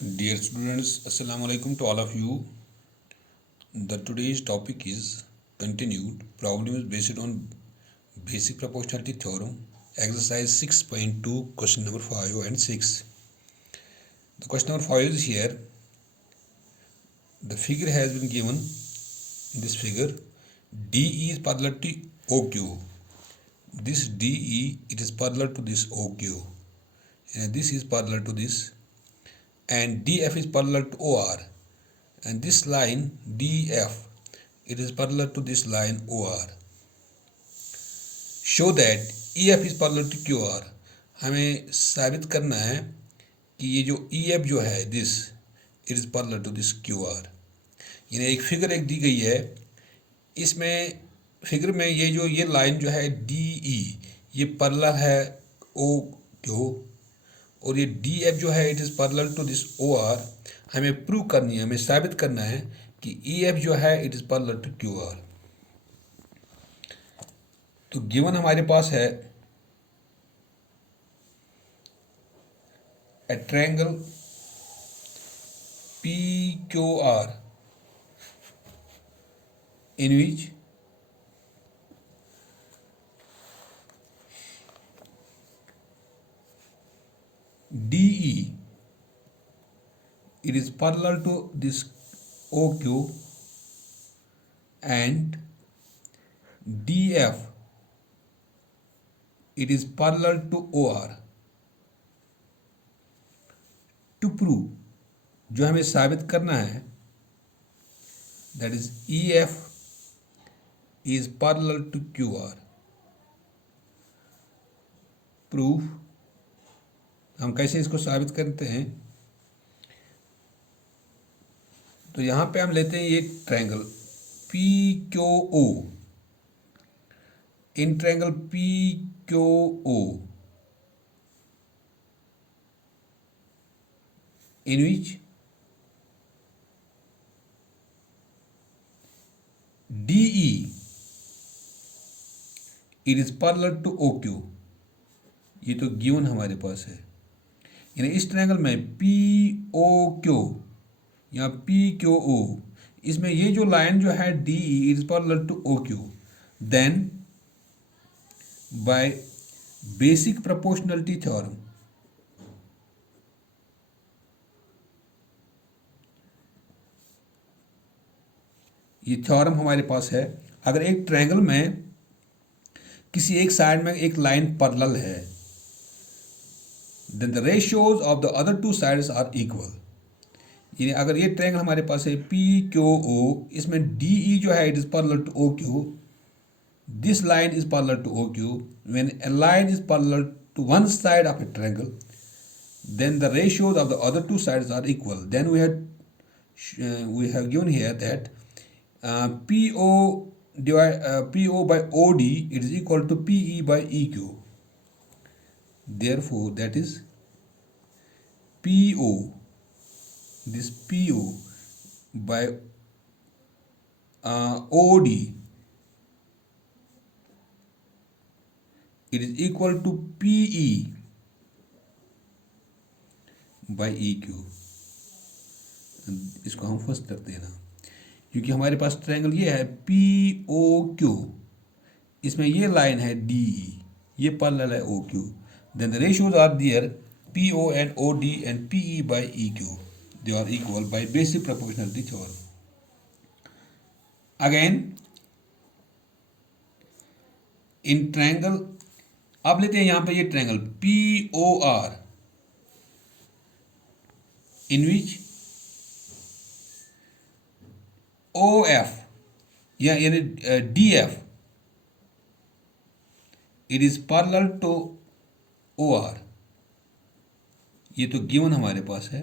Dear students, Assalamu alaikum to all of you. The today's topic is continued problems based on basic proportionality theorem, exercise 6.2, question number 5 and 6. The question number 5 is here. The figure has been given in this figure. DE is parallel to OQ. This DE, it is parallel to this OQ. And this is parallel to this. And DF is parallel to OR. And this line DF, it is parallel to this line OR. Show that EF is parallel to QR. हमें साबित करना है कि ये जो EF जो है this it is parallel to this QR. यानी एक फिगर एक दी गई है, इसमें फिगर में ये लाइन जो है DE ये parallel है OQ और ये DF जो है it is parallel to this OR. हमें प्रूव करनी है, हमें साबित करना है कि EF जो है it is parallel to QR. तो गिवन हमारे पास है a triangle PQR in which DE it is parallel to this OQ and DF it is parallel to OR. To prove, जो हमें साबित करना है, that is EF is parallel to QR. Proof, हम कैसे इसको साबित करते हैं? तो यहाँ पे हम लेते हैं ये triangle PQO. In triangle PQO, in which DE it is parallel to OQ. ये तो गिवन हमारे पास है. यानी इस ट्रायंगल में POQ या PQO, इसमें ये जो लाइन जो है DE it is parallel to OQ. Then by basic proportionality theorem, ये थ्योरम हमारे पास है. अगर एक ट्रायंगल में किसी एक साइड में एक लाइन पैरेलल है, then the ratios of the other two sides are equal. यानी अगर ये ट्रायंगल हमारे पास है PQO, इसमें DE जो है it is parallel to OQ. This line is parallel to OQ. When a line is parallel to one side of a triangle, then the ratios of the other two sides are equal. Then we have given here that PO by OD it is equal to PE by EQ. Therefore, that is PO. This PO by OD it is equal to PE by EQ. इसको हम first करते हैं ना, क्योंकि हमारे पास triangle ये है POQ, इसमें ये लाइन है DE, ये पैरेलल है OQ. Then the ratios are there, PO and OD and PE by EQ. They are equal by basic proportionality theorem. Again, in triangle, अब लेते हैं यहां पर ये triangle POR in which OF यानी DF it is parallel to OR. ये तो given हमारे पास है,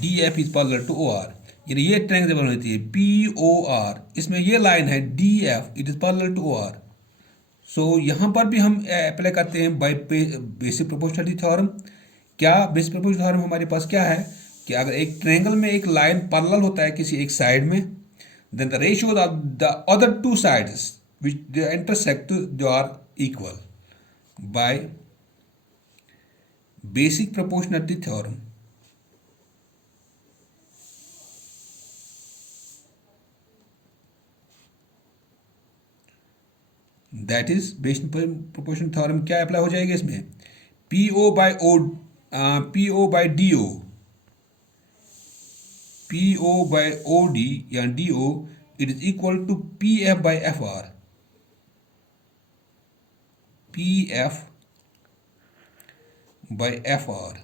DF is parallel to OR. यानी ये ट्रायंगल जब होती है POR, इसमें ये लाइन है DF it is parallel to OR. So यहाँ पर भी हम अप्लाई करते हैं बाय बेसिक प्रोपोर्शनलिटी थ्योरम. क्या बेसिक प्रोपोर्शनलिटी थ्योरम हमारे पास क्या है कि अगर एक ट्रायंगल में एक लाइन पैरेलल होता है किसी एक साइड में, then the ratios of the other two sides which they intersect they are equal. by basic proportionality theorem. That is basic proportion theorem क्या अप्लाई हो जाएगा इसमें, P O by O, P O by D O, P O by O D या D O it is equal to P F by F R, P F by F R,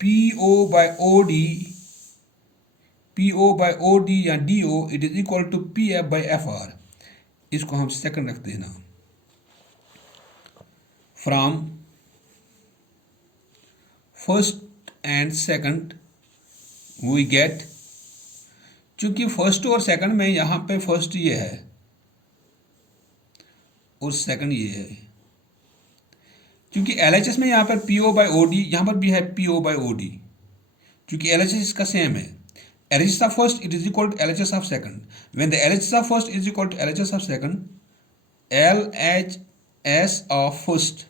P O by O D, P O by O D या D O it is equal to P F by F R. इसको हम second रख देना. From first and second we get, चूंकि first और second में यहां पे फर्स्ट ये है और सेकंड ये है, क्योंकि एलएचएस में यहां पर पीओ बाई ओ डी, यहां पर भी है पीओ बाई ओ डी, क्योंकि एलएचएस इसका सेम है. LHS of first it is equal to LHS of second. When the LHS of first is equal to LHS of second, LHS of first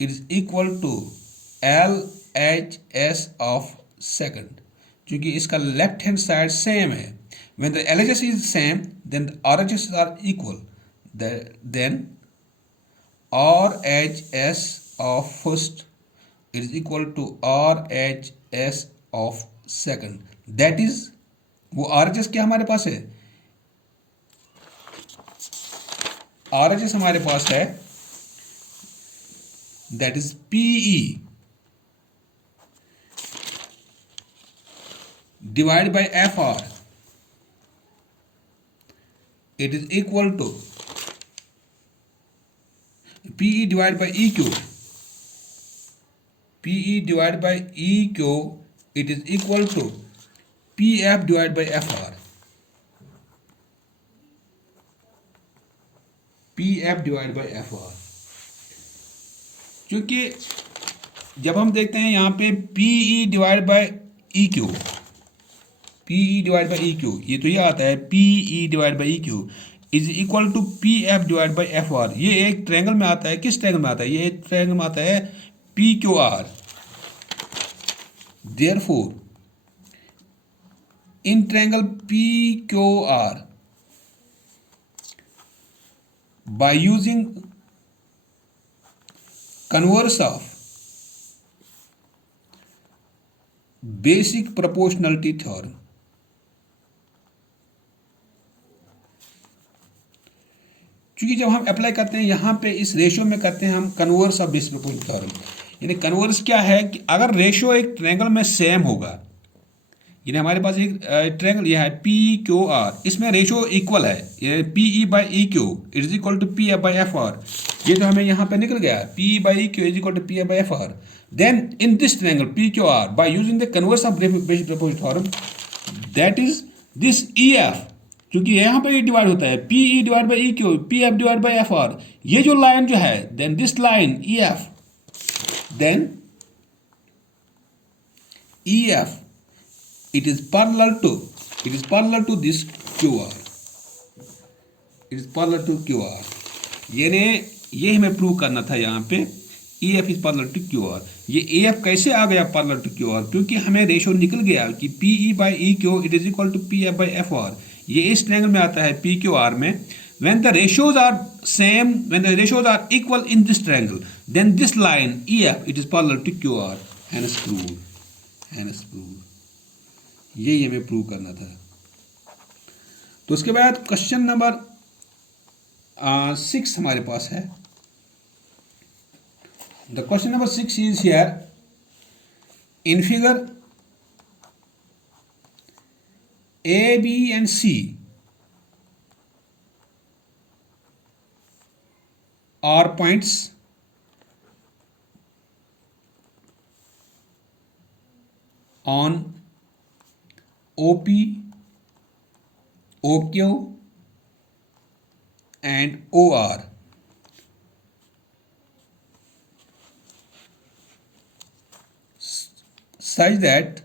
is equal to LHS of second. क्योंकि इसका left hand side same है. When the LHS is same, then the RHS are equal. Then RHS of first is equal to RHS of second. That is वो RHS क्या हमारे पास है, RHS हमारे पास है that is PE divide by F R, it is equal to PE divide by E Q, PE divide by E Q it is equal to PF divided by FR, PF divided by FR. क्योंकि जब हम देखते हैं यहाँ पे PE divide by EQ, PE divide by EQ, ये तो ये आता है PE divide by EQ is equal to PF divide by FR. ये एक ट्रायंगल में आता है, किस ट्रायंगल में आता है, ये ट्रायंगल में आता है PQR. Therefore, in triangle PQR, by using converse of basic proportionality theorem, क्योंकि जब हम अप्लाई करते हैं यहाँ पे इस रेशियो में करते हैं हम converse of basic proportional theorem. यानी कन्वर्स क्या है कि अगर रेशियो एक ट्रायंगल में सेम होगा, यानी हमारे पास एक ट्रायंगल यह है पी क्यू आर, इसमें रेशियो इक्वल है, ये P E by E Q it is equal to P F by F R. ये जो हमें यहाँ पे निकल गया P E by E Q is equal to P F by F R. Then in this triangle P Q R by using the converse of basic proportional theorem, that is this E F, क्योंकि यहाँ पर ये divide होता है P E divide by E Q, P F divide by F R. ये जो line जो है then this line E F, then EF it is parallel to this QR, it is parallel to QR. ये हमें prove करना था यहाँ पे EF is parallel to QR. ये AF कैसे आ गया parallel to QR, क्योंकि हमें रेशो निकल गया कि PE by EQ it is equal to PF by FR. ये इस ट्रायंगल में आता है PQR में. When the ratios are same, when the ratios are equal in this triangle, then this line EF it is parallel to QR. Hence proved. Hence proved. यही हमें prove करना था. तो उसके बाद क्वेश्चन नंबर 6 हमारे पास है. The question number 6 is here. In figure A, B and C are points on OP, OQ and OR. Such that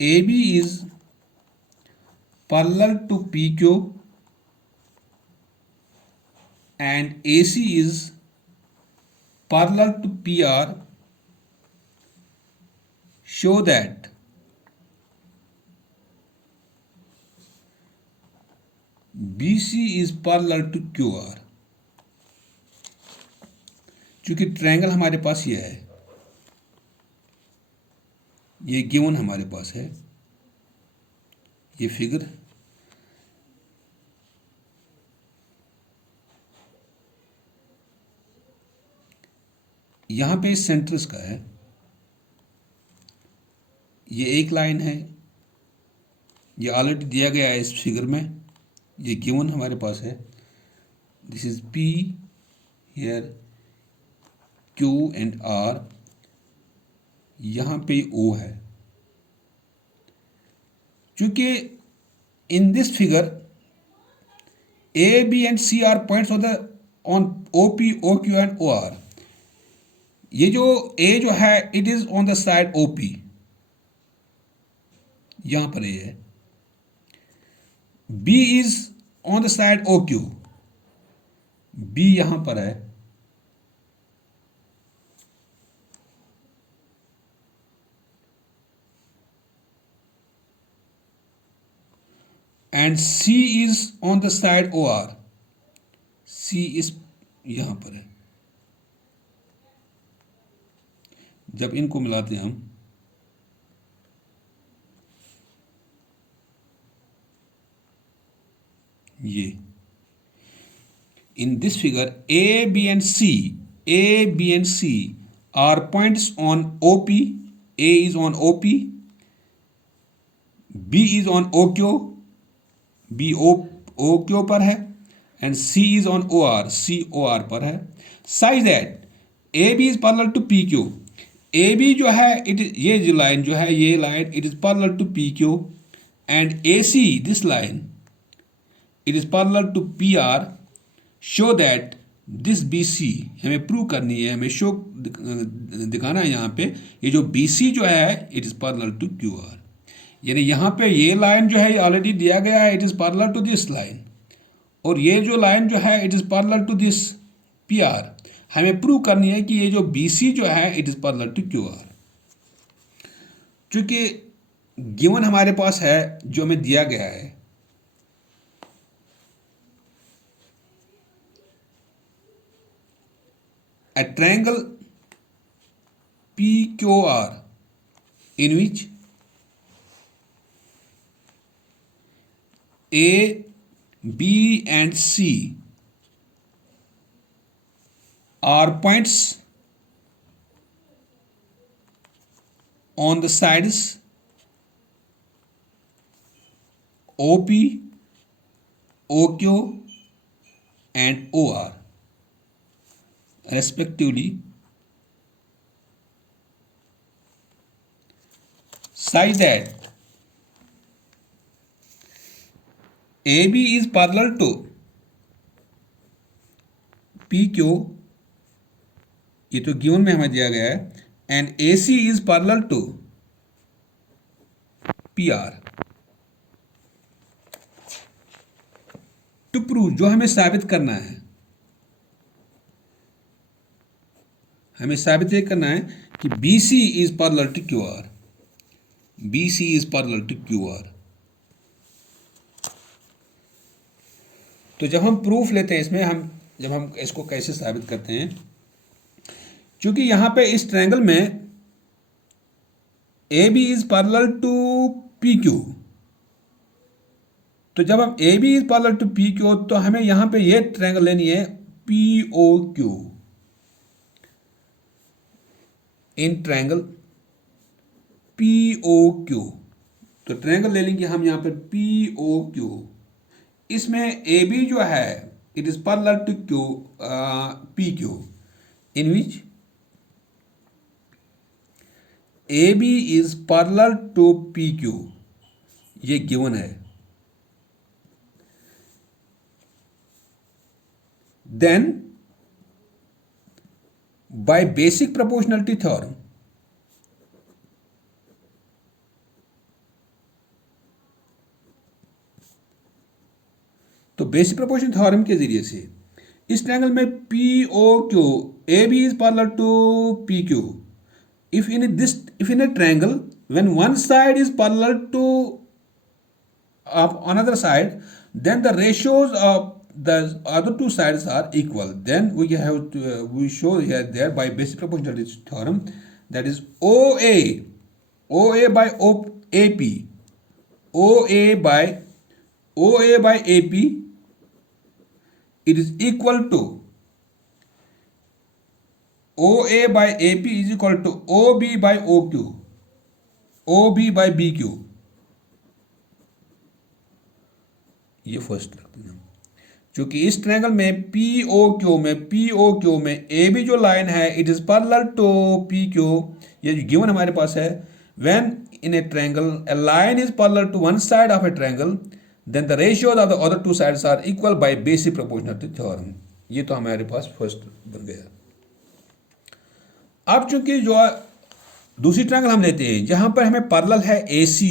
AB is parallel to PQ and AC is parallel to PR, show that BC is parallel to QR। चूंकि triangle हमारे पास ये है, ये given हमारे पास है, ये figure यहां पे सेंटर इसका है, ये एक लाइन है, ये ऑलरेडी दिया गया है इस फिगर में, ये गिवन हमारे पास है। This is P here, Q and R, यहां पे O है। चूंकि in this figure A, B and C are points on OP, OQ and OR। ये जो A जो है it is on the side OP, यहां पर A है। B is on the side OQ, B यहां पर है। And C is on the side OR, C इस यहां पर है। जब इनको मिलाते हैं हम, ये in this figure A, B and C, A, B and C are points on OP, A is on OP, B is on OQ, B OQ पर है, and C is on OR, C OR पर है। साइज that AB is parallel to PQ, AB जो है it, ये जो line जो है, ये line it is parallel to PQ, and AC this line it is parallel to PR, show that this BC, हमें प्रूव करनी है, हमें शो दिखाना है यहाँ पे, ये जो BC जो है it is parallel to QR। यानी यहाँ पे ये लाइन जो है ऑलरेडी दिया गया है, it is parallel to this line, और ये जो लाइन जो है it is parallel to this PR। हमें प्रूव करनी है कि ये जो BC जो है it is parallel to QR। चूंकि गिवन हमारे पास है, जो हमें दिया गया है, a triangle PQR in which A, B and C are points on the sides OP, OQ and OR respectively, such that AB is parallel to PQ, ये तो गिवन में हमें दिया गया है, and AC is parallel to PR। To prove, जो हमें साबित करना है, हमें साबित ये करना है कि BC is parallel to QR, BC is parallel to QR। तो जब हम प्रूफ लेते हैं इसमें, जब हम इसको कैसे साबित करते हैं, क्योंकि यहां पे इस ट्रायंगल में AB is parallel to PQ, तो जब हम AB is parallel to PQ तो हमें यहां पे ये ट्रायंगल लेनी है POQ। इन ट्रायंगल POQ, तो ट्रायंगल ले लेंगे हम यहां पर POQ। इसमें AB जो है it is parallel to PQ, in which AB is parallel to PQ, ये गिवन है। Then by basic proportionality theorem, तो बेसिक प्रोपोर्शन थ्योरम के जरिए से इस ट्रायंगल में P O Q, A B is parallel to P Q. If in a triangle, when one side is parallel to another side, then the ratios of the other two sides are equal. Then we have to, we show here there by basic proportionality theorem, that is OA by AP, OA by AP, it is equal to OA by AP is equal to OB by OQ, OB by BQ. ये first रखते हैं, क्योंकि इस triangle में POQ में AB जो लाइन है it is parallel to PQ. ये जो गिवन हमारे पास है, when in a triangle a line is parallel to one side of a triangle, then the ratios of the other two sides are equal by basic proportionality theorem. ये तो हमारे पास first बन गया. अब चूंकि जो दूसरी ट्रायंगल हम लेते हैं जहां पर हमें पैरेलल है AC,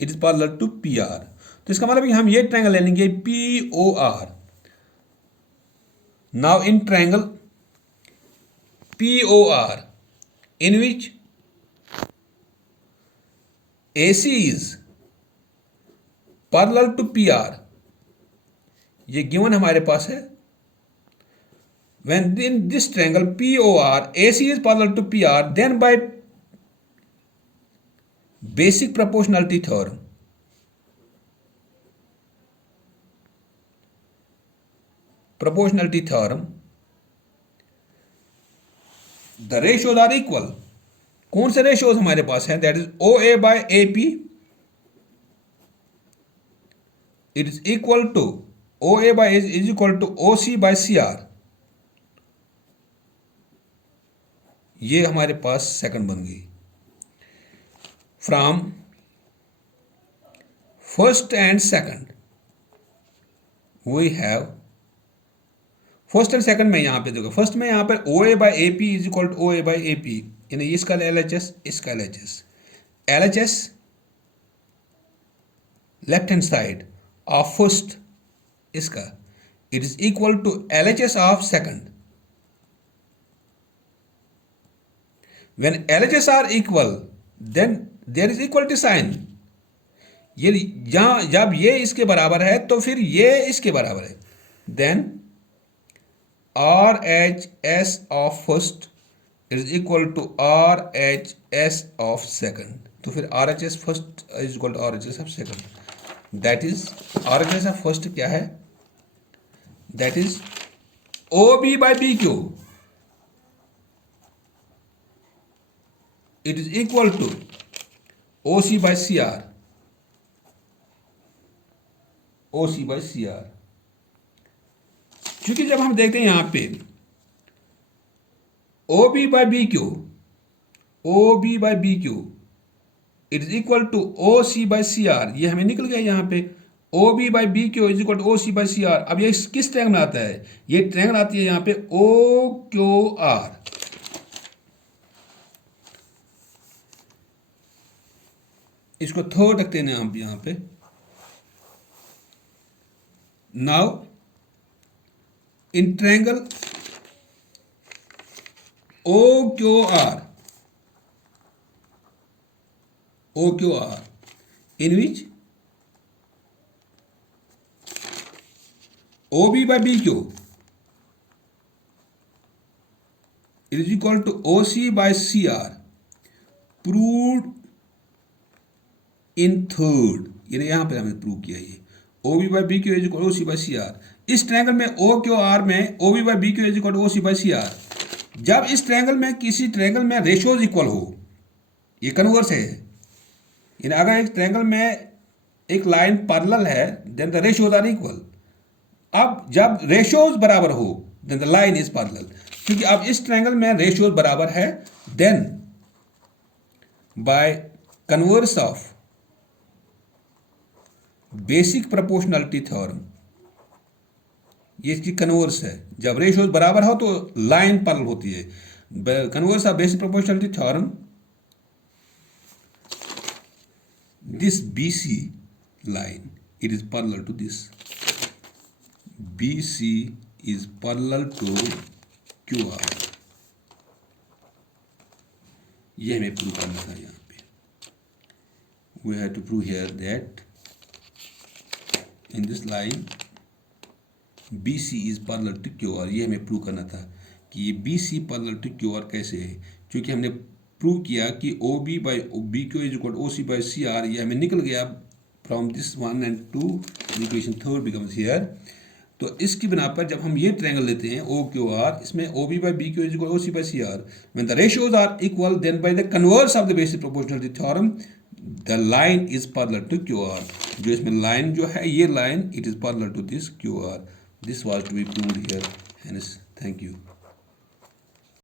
it is parallel to PR, तो इसका मतलब कि हम ये ट्रायंगल ले लेंगे POR. Now in triangle POR in which AC is parallel to PR, ये गिवन हमारे पास है. When in this triangle POR, AC is parallel to PR, then by basic proportionality theorem, the ratios are equal. कौन से ratios हमारे पास हैं? That is OA by AP, it is equal to OA by is equal to OC by CR. ये हमारे पास second बन गई. From first and second we have, first and second में यहां पे देखो, फर्स्ट में यहां पर OA by AP is equal to OA by AP, यानी इसका LHS, इसका LHS left hand side of first, इसका it is equal to LHS of second. When LHS are equal, then there is equality sign. ये जब ये इसके बराबर है तो फिर ये इसके बराबर है. Then RHS of first is equal to RHS of second. तो फिर RHS first is equal to RHS of second. That is RHS of first क्या है? That is OB by BQ. It is equal to OC by CR. OC by CR. क्योंकि जब हम देखते हैं यहां पे OB by BQ, it is equal to OC by CR. ये हमें निकल गया यहां पे. OB by BQ is equal to OC by CR. अब ये किस ट्रायंगल में आता है? ये ट्रायंगल आती है यहां पे OQR. इसको थर्ड रखते हैं हम यहां पे. Now in triangle OQR, in which OB by BQ it is equal to OC by CR, proved in third. ये यहां पे हमने प्रूव किया. ये OB by BQ is equal to OC by CR. इस ट्रायंगल में OQR में OB by BQ is equal to OC by CR. जब इस ट्रायंगल में किसी ट्रायंगल में रेशियोज इक्वल हो, ये कन्वर्स है. इन अगर एक ट्रायंगल में एक लाइन पैरेलल है, then the ratios are equal. अब जब रेशियोज बराबर हो, then the line is parallel. क्योंकि अब इस ट्रायंगल में रेशियोज बराबर है, then by converse of basic proportionality theorem, ये इसकी कन्वर्स है. जब रेशियोज बराबर हो तो लाइन पैरेलल होती है. Converse of basic proportionality theorem, this BC line, it is parallel to this. BC is parallel to QR. ये हमें प्रूव करना था यहाँ पे. We have to prove here that in this line BC is parallel to QR. ये हमें prove करना था कि ये BC parallel to QR कैसे है, क्योंकि हमने प्रूव किया कि OB by BQ is equal to OC by CR. ये हमें निकल गया from this 1 and 2. Equation third becomes here. तो इसकी बिना पर जब हम ये ट्रायंगल लेते हैं OQR, इसमें OB by BQ is equal to OC by CR. When the ratios are equal, then by the converse of the basic proportionality theorem, the line is parallel to QR. जो इसमें line जो है, ये line it is parallel to this QR. This was to be proved here. Hence, thank you.